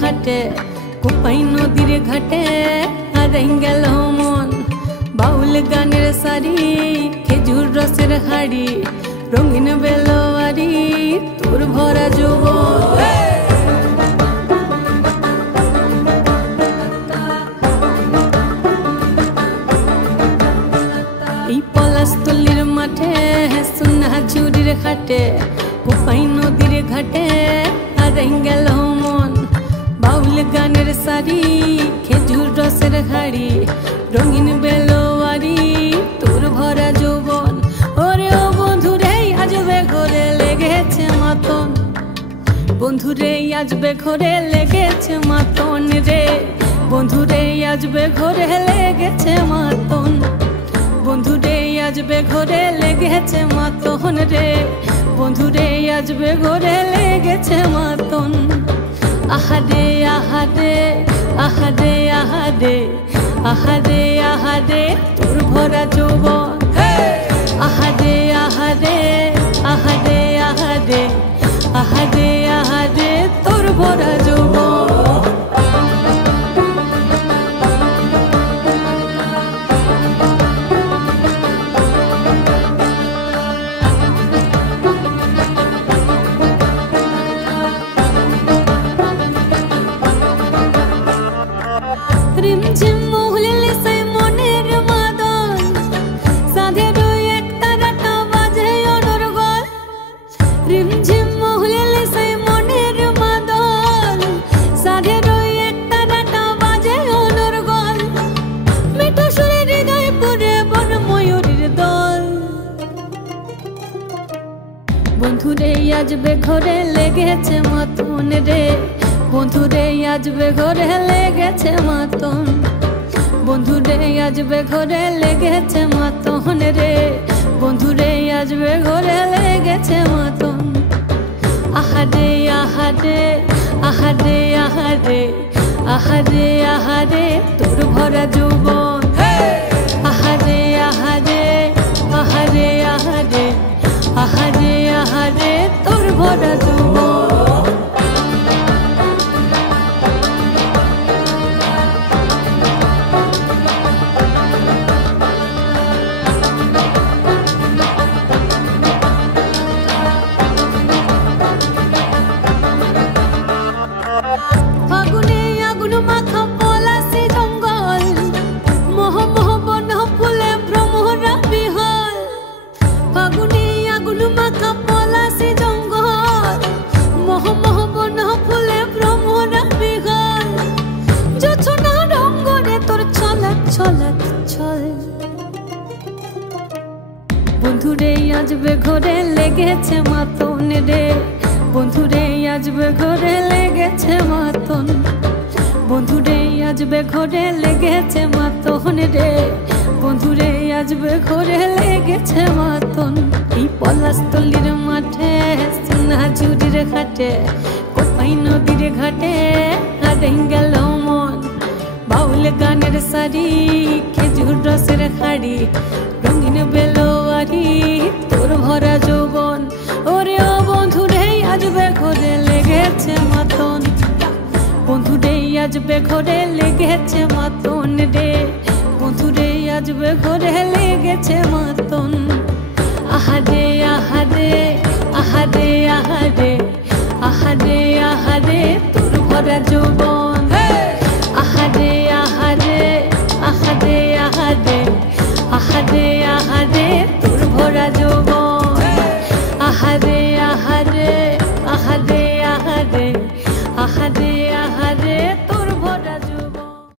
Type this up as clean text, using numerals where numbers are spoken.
খাটে কোপাই নদীর ঘাটে হারাই গেল মন বাউল গানের সারি খেজুর রসের হাড়ি রঙিন বেলোয়ারি তোর ভরা যৌবন এই পলাশতলির মাঠে সোনা ঝুরির খাটে কোপাই নদীর ঘাটে হারাই গেল মন বাউল গানের সারি খেজুর রসের হাড়ি রঙিন বেলোয়ারি তোর ভরা যৌবন ওরে ও বন্ধুরে আজবে ঘরে লেগেছে মাতন বন্ধুরে আজবে ঘরে লেগেছে মাতন রে বন্ধুরে আজবে ঘরে লেগেছে মাতন বন্ধুরে আজবে ঘরে লেগেছে মাতন রে বন্ধুরে আজবে ঘরে লেগেছে মাতন আহারে আহারে আহারে আহারে আহারে আহারে তোর ভরা যৌবন আহারে আহারে আহারে আহারে আহারে আহারে তোর ভরা যৌবন রিমঝিম মহুলিলে সেই মনের মাদল সাধের এক তারাটা বাজে অনর্গল রিমঝিম মহুলিলে সেই মনের মাদল সাধের এক তারাটা বাজে অনর্গল মিঠো সুরে হৃদয় পুরে বন ময়ূরীর দল বন্ধুরে আজবে ঘরে লেগেছে মাতন রে বন্ধুরে আজবে ঘরে লেগেছে মাতন বন্ধুরে আজবে ঘরে লেগেছে মাতন রে বন্ধুরে আজবে ঘরে লেগেছে মাতন আহারে আহারে আহারে আহারে আহারে আহারে তোর ভরা যৌবন আহারে আহারে আহারে আহারে আহারে আহারে তোর ভরা যৌবন ফাগুনে আগুন মাখা পলাশি জঙ্গল মোহ মোহ বন ফুলে ভ্রমরা বিহল ফাগুনে আগুন মাখা পলাশি জঙ্গল মোহ মোহ বন ফুলে ভ্রমরা বিহল জোছনা রঙ্গনে তোর ছলক ছলক ছল বন্ধুরে আজবে ঘরে লেগেছে মাতন রে বন্ধুরে আজবে ঘরে লেগেছে মাতন বন্ধুরে আজবে ঘরে লেগেছে মাতন রে বন্ধুরে আজবে ঘরে লেগেছে মাতন এই পলাশতলির মাঠে সোনা ঝুরির খাটে কোপাই নদীর ঘাটে হারাই গেল মন বাউল গানের সারি খেজুর রসের হাড়ি রঙিন বেলোয়ারি তোর ভরা যৌবন ওরে ও বন্ধুরে আজবে ঘরে লেগেছে মাতন বন্ধুরে আজবে ঘরে লেগেছে মাতন রে বন্ধুরে আজবে ঘরে লেগেছে মাতন আহারে